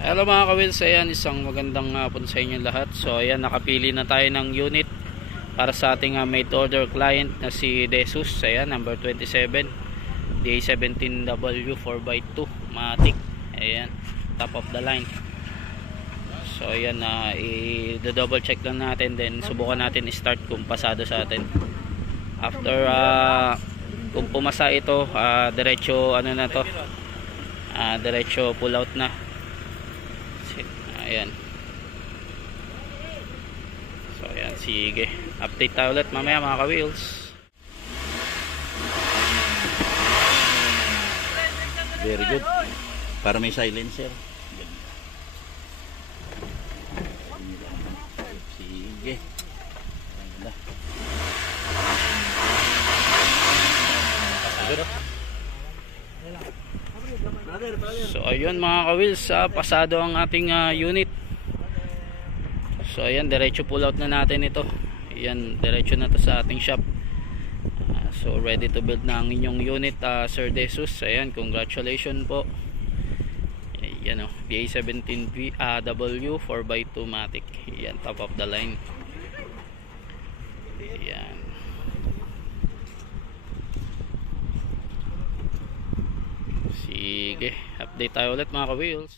Hello mga ka-wheels, ayan isang magandang hapon sa inyo lahat. So ayan nakapili na tayo ng unit para sa ating uh, made order client na si Desus. Ayan number 27 D17W 4x2 Matic. Ayan top of the line. So ayan na i-double check lang natin then subukan natin i-start kung pasado sa atin. After uh, kung pumasa ito, uh, diretso ano na to. Uh, diretso pull out na. Ayan. So ayan, sige. Update tayo ulit mamaya mga ka-wheels. Very good. Para may silencer. Sige. Ganda. So ayun mga ka-wheels, ah, pasado ang ating ah, unit. So ayan, diretso pull out na natin ito. Ayan, diretso na to sa ating shop. Ah, so ready to build na ang inyong unit, ah, Sir Desus. Ayan, congratulations po. Ayan o, BA17V ah, W 4x2 Matic. Ayan, top of the line. Ayan. Sige, update tayo ulit mga ka-wheels.